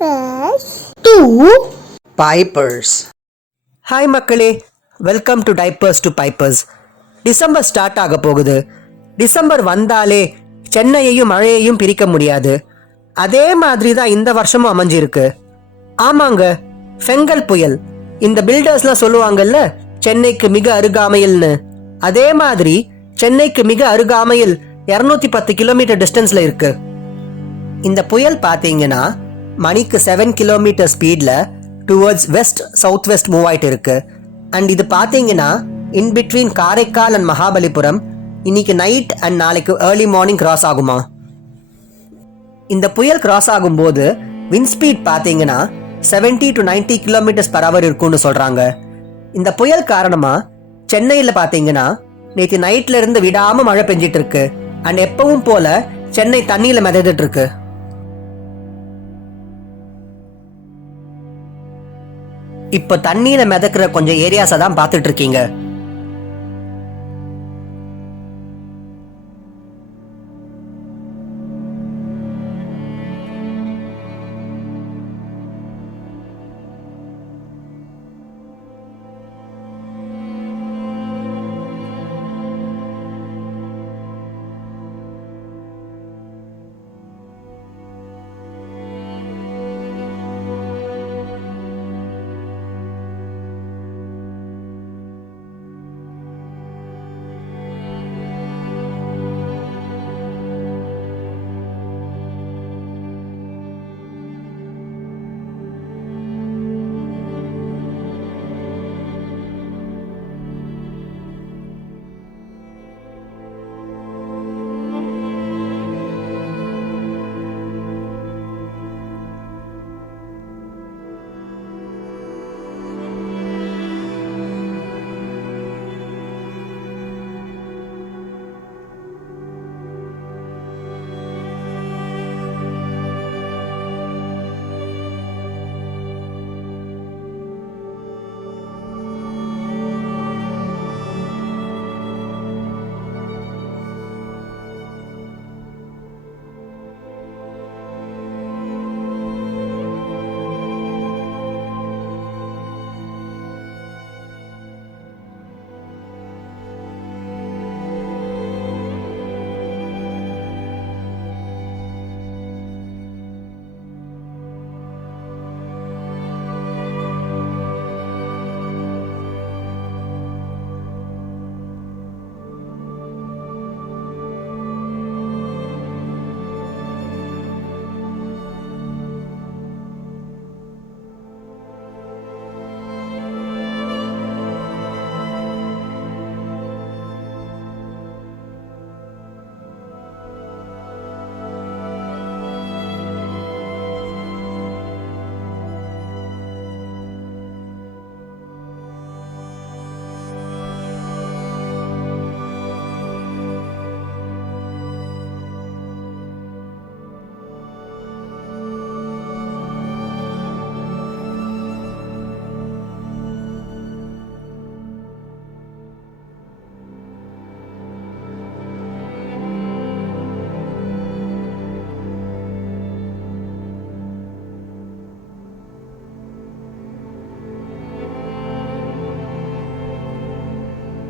diapers to pipers. Hi மக்களே, welcome to diapers to pipers. December start ஆக போகுது. December வந்தாலே சென்னையையும் மழையையும் பிரிக்க முடியாது. அதே மாதிரி தான் இந்த வருஷமும் அமைஞ்சிருக்கு. ஆமாங்க, ஃபெங்கல் புயல். இந்த பில்டர்ஸ்லாம் சொல்லுவாங்கல்ல, சென்னைக்கு மிக அருகாமையில்னு. அதே மாதிரி சென்னைக்கு மிக அருகாமையில் 210 கிலோமீட்டர் டிஸ்டன்ஸ்ல இருக்கு. இந்த புயல் பார்த்தீங்கன்னா மணிக்கு 7 கிலோமீட்டர் ஸ்பீட்ல towards west south west move ஆயிட்டு இருக்கு. அண்ட் இது பார்த்தீங்கன்னா in between Karaikal and Mahabalipuram இன்னைக்கு நைட் அண்ட் நாளைக்கு ஏர்லி மார்னிங் கிராஸ் ஆகுமா. இந்த புயல் கிராஸ் ஆகும்போது விண்ட் ஸ்பீட் பார்த்தீங்கன்னா 70 to 90 கிலோமீட்டர்ஸ் பர் ஹவர் இருக்கும்னு சொல்றாங்க. இந்த புயல் காரணமா சென்னையில் பார்த்தீங்கன்னா நேற்று நைட்ல இருந்து விடாம மழை பெஞ்சிட்டு இருக்கு. அண்ட் எப்பவும் போல சென்னை தண்ணியில மிதந்துட்டு இருக்கு. இப்போ தண்ணியில மிதக்கிற கொஞ்சம் ஏரியாஸை தான் பார்த்துட்டு இருக்கீங்க.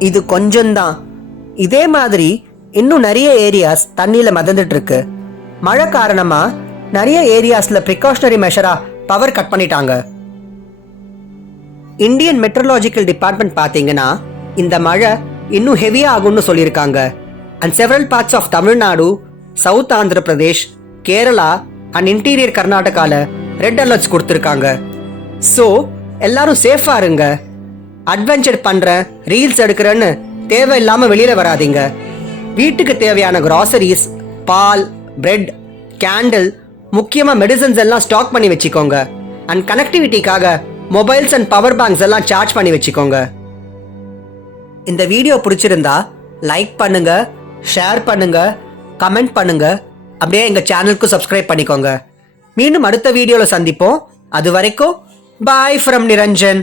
இது கொஞ்சம்தான். இதே மாதிரி இன்னும் நிறைய ஏரியாஸ் தண்ணியில மிதந்துட்டு இருக்கு. மழை காரணமா நிறைய ஏரியாஸ்ல ப்ரிகாஷனரி மெஷரா பவர் கட் பண்ணிட்டாங்க. இந்தியன் மெட்ரலாஜிக்கல் டிபார்ட்மெண்ட் பார்த்தீங்கன்னா இந்த மழை இன்னும் ஹெவியா ஆகும்னு சொல்லியிருக்காங்க. And several parts of Tamil Nadu, south Andhra Pradesh, Kerala and interior கர்நாடகால ரெட் அலர்ட்ஸ் கொடுத்துருக்காங்க. ஸோ எல்லாரும் சேஃபா இருங்க. அட்வென்ச்சர் பண்றேன், ரீல்ஸ் எடுக்கிறேன்னு தேவையில்லாம வெளியில வராதிங்க. வீட்டுக்கு தேவையான கிராசரிஸ், பால், பிரெட், கேண்டில், முக்கியமா மெடிசன்ஸ் எல்லாம் ஸ்டாக் பண்ணி வச்சுக்கோங்க. அண்ட் கனெக்டிவிட்டிக்காக மொபைல்ஸ் அண்ட் பவர் பேங்க்ஸ் எல்லாம் சார்ஜ் பண்ணி வச்சுக்கோங்க. இந்த வீடியோ பிடிச்சிருந்தா லைக் பண்ணுங்க, ஷேர் பண்ணுங்க, கமெண்ட் பண்ணுங்க. அப்படியே எங்க சேனலுக்கு சப்ஸ்கிரைப் பண்ணிக்கோங்க. மீண்டும் அடுத்த வீடியோல சந்திப்போம். அது வரைக்கும் பாய் ஃப்ரம் நிரஞ்சன்.